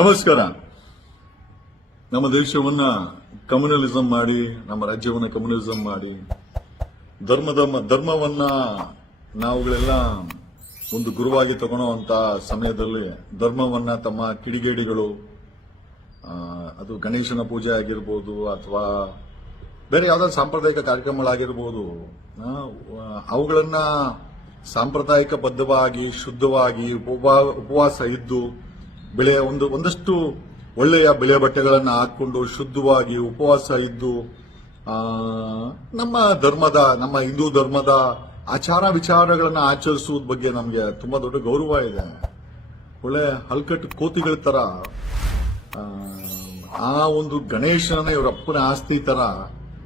ನಮಸ್ಕಾರ. ನಮ್ಮ ದೇಶವನ್ನ ಕಮ್ಯುನಲಿಸಂ ಮಾಡಿ, ನಮ್ಮ ರಾಜ್ಯವನ್ನ ಕಮ್ಯುನಲಿಸಂ ಮಾಡಿ, ಧರ್ಮವನ್ನ ನಾವುಗಳೆಲ್ಲ ಒಂದು ಗುರುವಾಗಿ ತಗೊಳ್ಳುವಂತ ಸಮಯದಲ್ಲಿ ಧರ್ಮವನ್ನ ತಮ್ಮ ಕಿಡಿಗೇಡಿಗಳು, ಅದು ಗಣೇಶನ ಪೂಜೆ ಆಗಿರ್ಬೋದು ಅಥವಾ ಬೇರೆ ಯಾವ್ದಾದ್ರು ಸಾಂಪ್ರದಾಯಿಕ ಕಾರ್ಯಕ್ರಮಗಳಾಗಿರ್ಬೋದು, ಅವುಗಳನ್ನ ಸಾಂಪ್ರದಾಯಿಕ ಬದ್ಧವಾಗಿ ಶುದ್ಧವಾಗಿ ಉಪವಾಸ ಇದ್ದು ಒಂದಷ್ಟು ಒಳ್ಳೆಯ ಬೆಳೆ ಬಟ್ಟೆಗಳನ್ನು ಹಾಕೊಂಡು ಶುದ್ಧವಾಗಿ ಉಪವಾಸ ಇದ್ದು ನಮ್ಮ ಹಿಂದೂ ಧರ್ಮದ ಆಚಾರ ವಿಚಾರಗಳನ್ನು ಆಚರಿಸುವ ಬಗ್ಗೆ ನಮಗೆ ತುಂಬಾ ದೊಡ್ಡ ಗೌರವ ಇದೆ. ಒಳ್ಳೆ ಹಲ್ಕಟ್ಟು ಕೋತಿಗಳ ತರ ಆ ಒಂದು ಗಣೇಶನ ಇವರಪ್ಪನ ಆಸ್ತಿ ತರ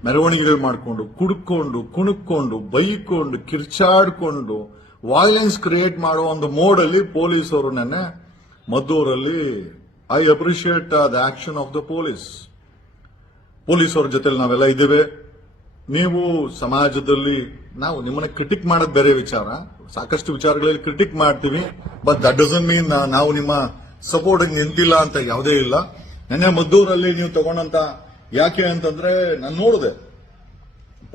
ಮೆರವಣಿಗೆಗಳು ಮಾಡಿಕೊಂಡು ಕುಡ್ಕೊಂಡು ಕುಣುಕೊಂಡು ಬೈಕೊಂಡು ಕಿರ್ಚಾಡ್ಕೊಂಡು ವೈಲೆನ್ಸ್ ಕ್ರಿಯೇಟ್ ಮಾಡೋ ಒಂದು ಮೋಡಲ್ಲಿ ಪೊಲೀಸರು ನೆನ್ನೆ ಮದ್ದೂರಲ್ಲಿ I appreciate the action of the ಪೊಲೀಸರ ಜೊತೆ ನಾವೆಲ್ಲ ಇದ್ದೇವೆ. ನೀವು ಸಮಾಜದಲ್ಲಿ ನಾವು ನಿಮ್ಮನ್ನ ಕ್ರಿಟಿಕ್ ಮಾಡೋದು ಬೇರೆ ವಿಚಾರ, ಸಾಕಷ್ಟು ವಿಚಾರಗಳಲ್ಲಿ ಕ್ರಿಟಿಕ್ ಮಾಡ್ತೀವಿ, ಬಟ್ ದಟ್ ಡಸಂಟ್ ಮೀನ್ ನಾವು ನಿಮ್ಮ ಸಪೋರ್ಟ್ ನಿಂತಿಲ್ಲ ಅಂತ ಯಾವುದೇ ಇಲ್ಲ. ನೆನ್ನೆ ಮದ್ದೂರಲ್ಲಿ ನೀವು ತಗೊಂಡಂತ ಯಾಕೆ ಅಂತಂದ್ರೆ ನಾನು ನೋಡಿದೆ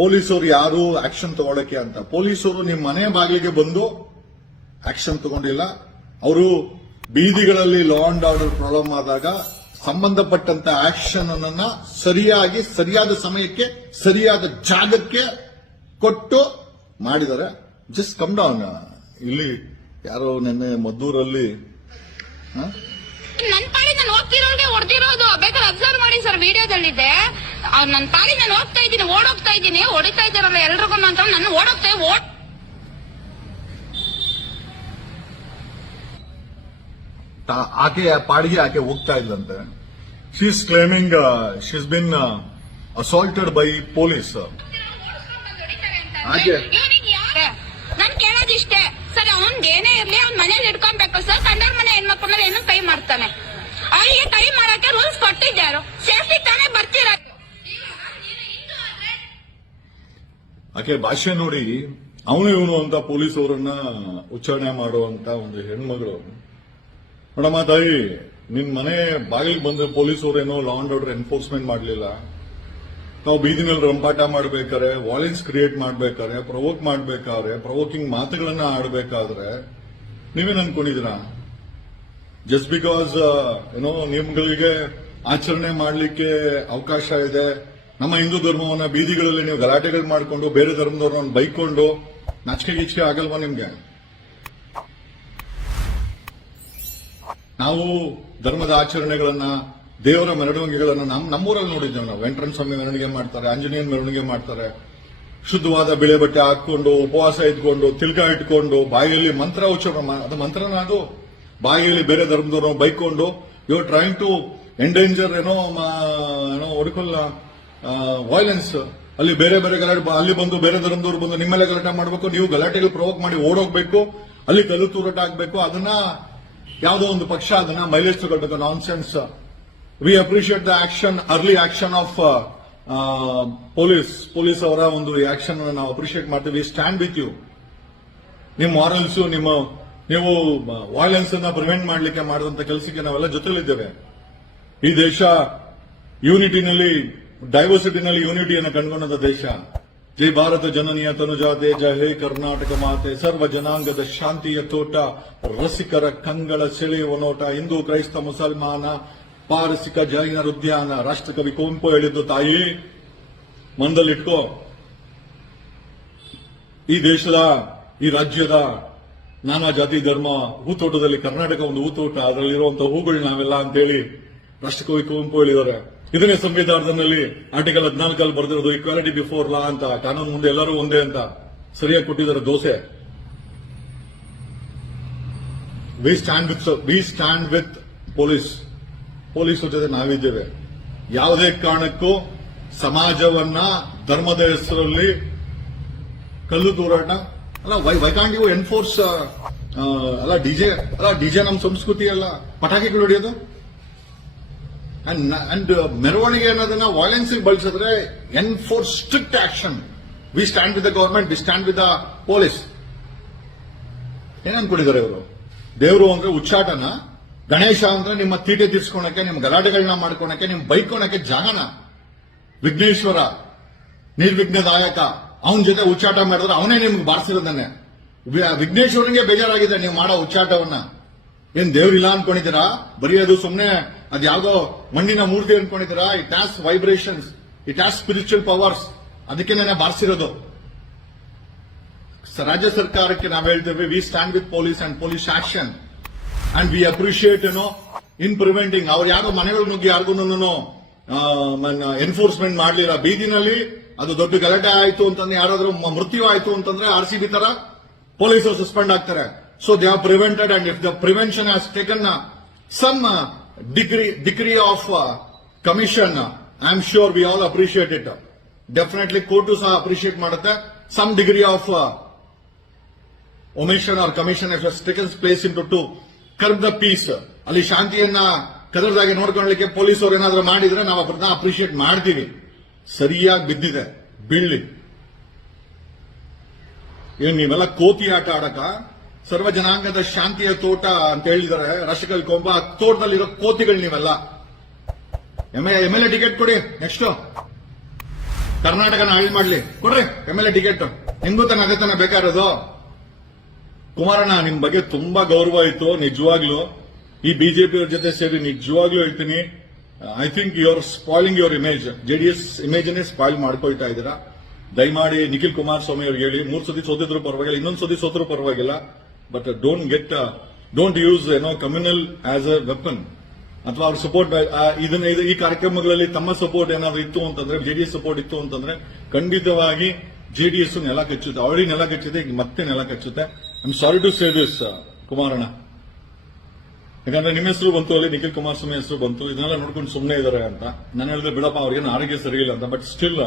ಪೊಲೀಸರು ಯಾರು ಆಕ್ಷನ್ ತಗೊಳಕ್ಕೆ ಅಂತ. ಪೊಲೀಸರು ನಿಮ್ಮ ಮನೆ ಬಾಗಿಲಿಗೆ ಬಂದು ಆಕ್ಷನ್ ತಗೊಂಡಿಲ್ಲ. ಅವರು ಬೀದಿಗಳಲ್ಲಿ ಲಾ ಅಂಡ್ ಆರ್ಡರ್ ಪ್ರಾಬ್ಲಮ್ ಆದಾಗ ಸಂಬಂಧಪಟ್ಟಂತ ಆಕ್ಷನ್ ಅನ್ನ ಸರಿಯಾದ ಸಮಯಕ್ಕೆ ಸರಿಯಾದ ಜಾಗಕ್ಕೆ ಕೊಟ್ಟು ಮಾಡಿದ್ದಾರೆ. Just come down. ಇಲ್ಲಿ ಯಾರೋ ನಿನ್ನೆ ಮದ್ದೂರಲ್ಲಿ ನನ್ನ ಪಾಡಿ ನಾನು ಹೋಗ್ತಿರೋಗೆ ಹೊಡೆದಿರೋದು ಬೇಕಾದ್ರೆ ಅಬ್ಸರ್ವ್ ಮಾಡಿ ಸರ್, ವಿಡಿಯೋದಲ್ಲಿದೆ. ನನ್ನ ಪಾಡಿ ನಾನು ಹೋಗ್ತಾ ಇದ್ದೀನಿ, ಓಡೋಗ್ತಾ ಇದ್ದೀನಿ, ಹೊಡಿತಾ ಇದ್ದಾರಲ್ಲ ಎಲ್ರಿಗೂ ಅಂತ ನನ್ನ ಆಕೆ ಪಾಡಿಗೆ ಆಕೆ ಹೋಗ್ತಾ ಇದ್ದಂತೆ. She is claiming she is been assaulted by police. ನಾನು ಕೇಳೋದಿಷ್ಟೇ ಸರ್, ಅವ್ನ್ ಏನೇ ಇರ್ಲಿ ಅವ್ನ ಮನೇಲಿ ಇಟ್ಕೊಬೇಕು ಸರ್. ಕಂಡರ್ ಮನೆ ಹೆಣ್ಮಕ್ಳ ಮೇಲೆ ಏನೋ ಕೈ ಮಾಡ್ತಾನೆ, ಅವರಿಗೆ ಕೈ ಮಾಡಕ್ಕೆ ರೂಲ್ಸ್ ಕೊಟ್ಟಿದ್ದಾರು, ಸೇಫ್ಟಿ ತಾನೇ ಬರ್ತೀರ. ಆಕೆ ಭಾಷೆ ನೋಡಿ ಅವನು ಇವನು ಅಂತ ಪೊಲೀಸ್ ಅವರನ್ನ ಉಚ್ಚಾರಣೆ ಮಾಡುವಂತ ಒಂದು ಹೆಣ್ಮಗಳು. ನೋಡಮ್ಮ ತಾಯಿ, ನಿನ್ ಮನೆ ಬಾಗಿಲಿಗೆ ಬಂದ್ರೆ ಪೊಲೀಸ್ ಅವರೇನೋ ಲಾ ಅಂಡ್ ಆರ್ಡರ್ ಎನ್ಫೋರ್ಸ್ಮೆಂಟ್ ಮಾಡಲಿಲ್ಲ. ನಾವು ಬೀದಿ ಮೇಲೆ ರಂಪಾಟ ಮಾಡಬೇಕಾದ್ರೆ, ವಾಲೆನ್ಸ್ ಕ್ರಿಯೇಟ್ ಮಾಡಬೇಕಾದ್ರೆ, ಪ್ರವೋಕ್ ಮಾಡಬೇಕಾದ್ರೆ, ಪ್ರವೋಕಿಂಗ್ ಮಾತುಗಳನ್ನ ಆಡಬೇಕಾದ್ರೆ ನೀವೇನ್ ಅನ್ಕೊಂಡಿದ್ದೀರಾ? ಜಸ್ಟ್ ಬಿಕಾಸ್ ಏನೋ ನಿಮ್ಗಳಿಗೆ ಆಚರಣೆ ಮಾಡಲಿಕ್ಕೆ ಅವಕಾಶ ಇದೆ, ನಮ್ಮ ಹಿಂದೂ ಧರ್ಮವನ್ನ ಬೀದಿಗಳಲ್ಲಿ ನೀವು ಗಲಾಟೆಗಳು ಮಾಡಿಕೊಂಡು ಬೇರೆ ಧರ್ಮದವ್ರನ್ನ ಬೈಕೊಂಡು ನಾಚಿಕೆ ಗೀಚಿಕೆ ಆಗಲ್ವಾ ನಿಮ್ಗೆ? ನಾವು ಧರ್ಮದ ಆಚರಣೆಗಳನ್ನ, ದೇವರ ಮೆರವಣಿಗೆಗಳನ್ನ ನಮ್ಮೂರಲ್ಲಿ ನೋಡಿದ್ದೇವೆ. ನಾವು ವೆಂಕಟರಮಣ ಸ್ವಾಮಿ ಮೆರವಣಿಗೆ ಮಾಡ್ತಾರೆ, ಆಂಜನೇಯನ ಮೆರವಣಿಗೆ ಮಾಡ್ತಾರೆ, ಶುದ್ಧವಾದ ಬಿಳೆ ಬಟ್ಟೆ ಹಾಕೊಂಡು ಉಪವಾಸ ಇಟ್ಕೊಂಡು ತಿಲ್ಕ ಇಟ್ಕೊಂಡು ಬಾಯಿಯಲ್ಲಿ ಮಂತ್ರ ಉಚ್ಚಾರಣೆ, ಅದು ಮಂತ್ರನ, ಅದು ಬಾಯಿಯಲ್ಲಿ ಬೇರೆ ಧರ್ಮದವ್ರನ್ನ ಬೈಕೊಂಡು you are trying to endanger ಒಡಕಲ್ಲ ವೈಲೆನ್ಸ್. ಅಲ್ಲಿ ಬೇರೆ ಗಲಾಟೆ, ಅಲ್ಲಿ ಬಂದು ಬೇರೆ ಧರ್ಮದವ್ರು ಬಂದು ನಿಮ್ಮೆಲ್ಲ ಗಲಾಟೆ ಮಾಡಬೇಕು, ನೀವು ಗಲಾಟೆಗಳು ಪ್ರವೋಕ್ ಮಾಡಿ ಓಡೋಗ್ಬೇಕು, ಅಲ್ಲಿ ಕಲ್ಲು ತೂರಾಟ ಆಗ್ಬೇಕು. ಅದನ್ನ ಯಾವುದೋ ಒಂದು ಪಕ್ಷ ಅದನ್ನ ಮೈಲೇಜ್ ತಗೊಳ್ಬೇಕು. Nonsense. We appreciate the action, early action of police ಅವರ ಒಂದು ಆಕ್ಷನ್ ನಾವು ಅಪ್ರಿಷಿಯೇಟ್ ಮಾಡ್ತೀವಿ. Stand with you. ನಿಮ್ಮ ಮಾರಲ್ಸ್, ನೀವು ವೈಲೆನ್ಸ್ ಅನ್ನ ಪ್ರಿವೆಂಟ್ ಮಾಡಲಿಕ್ಕೆ ಮಾಡಿದಂತ ಕೆಲಸಕ್ಕೆ ನಾವೆಲ್ಲ ಜೊತೆಲಿದ್ದೇವೆ. ಈ ದೇಶ ಯೂನಿಟಿನಲ್ಲಿ, ಡೈವರ್ಸಿಟಿನಲ್ಲಿ ಯೂನಿಟಿಯನ್ನು ಕಂಡುಕೊಂಡ ದೇಶ. ಜೈ ಭಾರತ ಜನನಿಯ ತನುಜಾತೆ, ಜಯ ಹೇ ಕರ್ನಾಟಕ ಮಾತೆ, ಸರ್ವ ಜನಾಂಗದ ಶಾಂತಿಯ ತೋಟ, ರಸಿಕರ ಕಂಗಳ ಸೆಳೆಯುವ ನೋಟ, ಹಿಂದೂ ಕ್ರೈಸ್ತ ಮುಸಲ್ಮಾನ ಪಾರಸಿಕ ಜೈನರ ಉದ್ಯಾನ. ರಾಷ್ಟ್ರಕವಿ ಕುವೆಂಪು ಹೇಳಿದ್ದು ತಾಯಿ ಮನದಲ್ಲಿಟ್ಕೋ. ಈ ದೇಶದ, ಈ ರಾಜ್ಯದ ನಾನಾ ಜಾತಿ ಧರ್ಮ ಹೂತೋಟದಲ್ಲಿ ಕರ್ನಾಟಕ ಒಂದು ಹೂತೋಟ, ಅದರಲ್ಲಿರುವಂತಹ ಹೂಗಳು ನಾವೆಲ್ಲ ಅಂತೇಳಿ ರಾಷ್ಟ್ರಕವಿ ಕುವೆಂಪು ಹೇಳಿದ್ದಾರೆ. ಇದನ್ನೇ ಸಂವಿಧಾನದಲ್ಲಿ ಆರ್ಟಿಕಲ್ 14 ಬರೆದಿರೋದು, ಈಕ್ವಾಲಿಟಿ ಬಿಫೋರ್ ಲಾ ಅಂತ. ಕಾನೂನು ಮುಂದೆ ಎಲ್ಲರೂ ಒಂದೇ ಅಂತ ಸರಿಯಾಗಿ ಕೊಟ್ಟಿದ್ದಾರೆ ದೋಸೆ. ವಿ ಸ್ಟ್ಯಾಂಡ್ ವಿತ್ ಪೊಲೀಸ್ ಜೊತೆ ನಾವಿದ್ದೇವೆ. ಯಾವುದೇ ಕಾರಣಕ್ಕೂ ಸಮಾಜವನ್ನ ಧರ್ಮದ ಹೆಸರಲ್ಲಿ ಕಲ್ಲು ತೂರಾಟ ಅಲ್ಲ. Why can't you enforce? ಅಲ್ಲ ಡಿಜೆ ನಮ್ಮ ಸಂಸ್ಕೃತಿ ಅಲ್ಲ, ಪಟಾಕಿಗಳು ಹೊಡೆಯೋದು ಅಂಡ್ ಮೆರವಣಿಗೆ ಅನ್ನೋದನ್ನ ವೈಲೆನ್ಸ್ ಬಳಸಿದ್ರೆ enforce strict action. We stand with the government, we stand with the police. ಏನ್ ಅನ್ಕೊಂಡಿದ್ದಾರೆ ಇವರು? ದೇವರು ಅಂದ್ರೆ ಉಚ್ಚಾಟನ, ಗಣೇಶ ಅಂದ್ರೆ ನಿಮ್ಮ ತೀಟೆ ತೀರ್ಸ್ಕೊಳಕ್ಕೆ, ನಿಮ್ಮ ಗಲಾಟೆಗಳನ್ನ ಮಾಡ್ಕೊಳಕ್ಕೆ, ನಿಮ್ ಬೈಕೊಳಕ್ಕೆ ಜಾಗನ. ವಿಘ್ನೇಶ್ವರ ನಿರ್ವಿಘ್ನದಾಯಕ, ಅವನ ಜೊತೆ ಉಚ್ಚಾಟ ಮಾಡಿದ್ರೆ ಅವನೇ ನಿಮ್ಗೆ ಬಾರಿಸಿರೋದನ್ನೇ. ವಿಘ್ನೇಶ್ವರನಿಗೆ ಬೇಜಾರಾಗಿದೆ ನೀವು ಮಾಡೋ ಉಚ್ಚಾಟವನ್ನ. ಏನ್ ದೇವ್ರಿಲ್ಲ ಅನ್ಕೊಂಡಿದ್ದೀರಾ? ಬರೀ ಅದು ಸುಮ್ನೆ ಅದ್ಯಾವುದೋ ಮಣ್ಣಿನ ಮೂರ್ತಿ ಅನ್ಕೊಂಡಿದ್ದೀರಾ? It has vibrations, it has spiritual powers. ಅದಕ್ಕೆ ನಾನು ಬಾರಿಸಿರೋದು. ರಾಜ್ಯ ಸರ್ಕಾರಕ್ಕೆ ನಾವು ಹೇಳ್ತೇವೆ, we stand with police and police action and we appreciate in preventing. ಅವ್ರು ಯಾರು ಮನೆಗಳು ನುಗ್ಗಿ ಯಾರಿಗೂ ಎನ್ಫೋರ್ಸ್ಮೆಂಟ್ ಮಾಡಲಿಲ್ಲ. ಬೀದಿನಲ್ಲಿ ಅದು ದೊಡ್ಡ ಗಲಾಟೆ ಆಯ್ತು ಅಂತಂದ್ರೆ, ಯಾರಾದ್ರೂ ಮೃತ್ಯು ಆಯ್ತು ಅಂತಂದ್ರೆ RCB ತರ ಪೊಲೀಸರು ಸಸ್ಪೆಂಡ್ ಆಗ್ತಾರೆ. So they are prevented and if the prevention has taken some degree of commission, I am sure we all appreciate it. Definitely court ಸಹ ಅಪ್ರಿಶಿಯೇಟ್ ಮಾಡುತ್ತೆ. Some degree of omission or commission if has taken place in to curb the peace. ಅಲ್ಲಿ ಶಾಂತಿಯನ್ನ ಕದರದಾಗೆ ನೋಡ್ಕೊಳ್ಳಲಿಕ್ಕೆ ಪೊಲೀಸರು ಏನಾದ್ರೂ ಮಾಡಿದ್ರೆ ನಾವು ಅದನ್ನ appreciate ಮಾಡ್ತೀವಿ. ಸರಿಯಾಗಿ ಬಿದ್ದಿದೆ, ಬೀಳ್ಲಿ. ಏನ್ ನೀವೆಲ್ಲ ಕೋತಿ ಆಟ ಆಡಕ? ಸರ್ವ ಜನಾಂಗದ ಶಾಂತಿಯ ತೋಟ ಅಂತ ಹೇಳಿದ್ದಾರೆ ರಶಕಲ್ ಕೊಂಬ. ತೋಟದಲ್ಲಿರೋ ಕೋತಿಗಳು ನೀವೆಲ್ಲ. MLA ಟಿಕೆಟ್ ಕೊಡಿ. ನೆಕ್ಸ್ಟ್ ಕರ್ನಾಟಕನ ಹಾಳು ಮಾಡ್ಲಿ, ಕೊಡ್ರಿ MLA ಟಿಕೆಟ್. ನಿಮ್ಗೂ ತಾನೆ ಅದೇ ತಾನೆ ಬೇಕಾಗಿರೋದು. ಕುಮಾರಣ್ಣ, ನಿಮ್ ಬಗ್ಗೆ ತುಂಬಾ ಗೌರವ ಇತ್ತು ನಿಜವಾಗ್ಲು. ಈ ಬಿಜೆಪಿ ಅವ್ರ ಜೊತೆ ಸೇರಿ ನಿಜವಾಗ್ಲೂ ಹೇಳ್ತೀನಿ, I think you are spoiling your image. JDS image spoil ಮಾಡ್ಕೊಳ್ತಾ ಇದ್ದೀರಾ. ದಯಮಾಡಿ ನಿಖಿಲ್ ಕುಮಾರಸ್ವಾಮಿ ಅವ್ರಿಗೆ ಹೇಳಿ, 3 ಸತಿ ಸೋತಿದ್ರು ಪರವಾಗಿಲ್ಲ, ಇನ್ನೊಂದು ಸತಿ ಸೋತ್ರು ಪರವಾಗಿಲ್ಲ, but don't use communal as a weapon. ಅಥವಾ ಅವ್ರ ಸಪೋರ್ಟ್ ಈ ಕಾರ್ಯಕ್ರಮಗಳಲ್ಲಿ ತಮ್ಮ ಸಪೋರ್ಟ್ ಏನಾದ್ರು ಇತ್ತು ಅಂತಂದ್ರೆ, JDS ಸಪೋರ್ಟ್ ಇತ್ತು ಅಂತಂದ್ರೆ ಖಂಡಿತವಾಗಿ JDS ನೆಲ ಕಚ್ಚುತ್ತೆ. ಆಲ್ರೆಡಿ ನೆಲ ಕಚ್ಚಿದೆ, ಈಗ ಮತ್ತೆ ನೆಲ ಕಚ್ಚುತ್ತೆ. I am sorry to say this ಕುಮಾರಣ್ಣ. ಯಾಕಂದ್ರೆ ನಿಮ್ಮ ಹೆಸರು ಬಂತು, ಅಲ್ಲಿ ನಿಖಿಲ್ ಕುಮಾರಸ್ವಾಮಿ ಹೆಸರು ಬಂತು, ಇದನ್ನೆಲ್ಲ ನೋಡ್ಕೊಂಡು ಸುಮ್ಮನೆ ಇದಾರೆ ಅಂತ ನಾನು ಹೇಳಿದ್ರೆ, ಬಿಡಪ್ಪ ಅವ್ರಿಗೇನು ಆರೋಗ್ಯ ಸರಿಯಿಲ್ಲ ಅಂತ. ಬಟ್ ಸ್ಟಿಲ್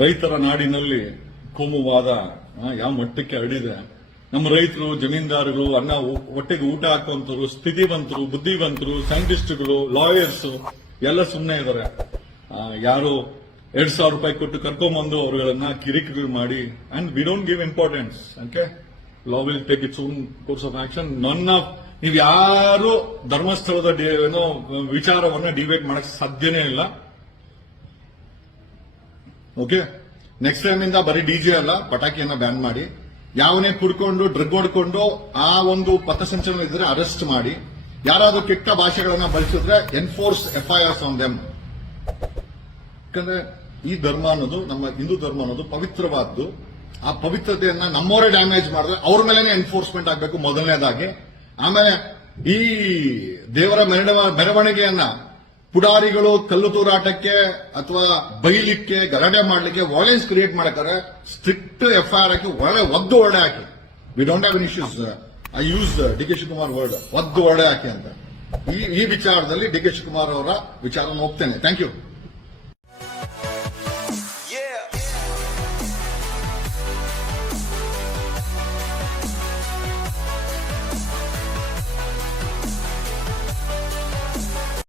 ರೈತರ ನಾಡಿನಲ್ಲಿ ಕೋಮುವಾದ ಯಾವ ಮಟ್ಟಕ್ಕೆ ಹರಡಿದೆ. ನಮ್ಮ ರೈತರು, ಜಮೀನ್ದಾರರು, ಅನ್ನ ಹೊಟ್ಟೆಗೆ ಊಟ ಹಾಕುವಂತರು, ಸ್ಥಿತಿವಂತರು, ಬುದ್ಧಿವಂತರು, ಸೈಂಟಿಸ್ಟ್ಗಳು, ಲಾಯರ್ಸ್ ಎಲ್ಲ ಸುಮ್ಮನೆ ಇದ್ದಾರೆ. ಯಾರು 2,000 ರೂಪಾಯಿ ಕೊಟ್ಟು ಕರ್ಕೊಂಡ್ಬಂದು ಅವರುಗಳನ್ನ ಕಿರಿಕಿರಿ ಮಾಡಿ, and we don't give importance. Okay, law will take its own course of action. ನೀವು ಯಾರು ಧರ್ಮಸ್ಥಳದ ವಿಚಾರವನ್ನ ಡಿಬೇಟ್ ಮಾಡಕ್ ಸಾಧ್ಯನೇ ಇಲ್ಲ. ಓಕೆ, ನೆಕ್ಸ್ಟ್ ಟೈಮ್ ಇಂದ ಬರೀ DJ ಅಲ್ಲ, ಪಟಾಕಿಯನ್ನ ಬ್ಯಾನ್ ಮಾಡಿ. ಯಾವನೇ ಕುಡ್ಕೊಂಡು ಡ್ರಗ್ ಹೊಡ್ಕೊಂಡು ಆ ಒಂದು ಪಥಸಂಚಲನ ಇದ್ರೆ ಅರೆಸ್ಟ್ ಮಾಡಿ. ಯಾರಾದ್ರೂ ಕೆಟ್ಟ ಭಾಷೆಗಳನ್ನ ಬಳಸಿದ್ರೆ ಎನ್ಫೋರ್ಸ್ FIRs ಆನ್ ದೆಮ್. ಯಾಕಂದ್ರೆ ಈ ಧರ್ಮ ಅನ್ನೋದು, ನಮ್ಮ ಹಿಂದೂ ಧರ್ಮ ಅನ್ನೋದು ಪವಿತ್ರವಾದ್ದು. ಆ ಪವಿತ್ರತೆಯನ್ನ ನಮ್ಮವರೇ ಡ್ಯಾಮೇಜ್ ಮಾಡಿದ್ರೆ ಅವ್ರ ಮೇಲೆನೆ ಎನ್ಫೋರ್ಸ್ಮೆಂಟ್ ಆಗಬೇಕು ಮೊದಲನೇದಾಗಿ. ಆಮೇಲೆ ಈ ದೇವರ ಮೆರವಣಿಗೆಯನ್ನ ಪುಡಾರಿಗಳು ಕಲ್ಲು ತೂರಾಟಕ್ಕೆ ಅಥವಾ ಬೈಲಿಕ್ಕೆ, ಗಲಾಟೆ ಮಾಡಲಿಕ್ಕೆ, ವೈಲೆನ್ಸ್ ಕ್ರಿಯೇಟ್ ಮಾಡಕ್ಕಾರೆ ಸ್ಟ್ರಿಕ್ಟ್ FIR ಹಾಕಿ ಒದ್ದು ಹೊರಡೆ ಹಾಕಿ. We don't have any issues. I use DK Shivakumar word, ಒದ್ದು ಹೊರಡೆ ಹಾಕಿ ಅಂತ. ಈ ವಿಚಾರದಲ್ಲಿ DK ಶಿವಕುಮಾರ್ ಅವರ ವಿಚಾರ ಹೋಗ್ತೇನೆ. Thank you.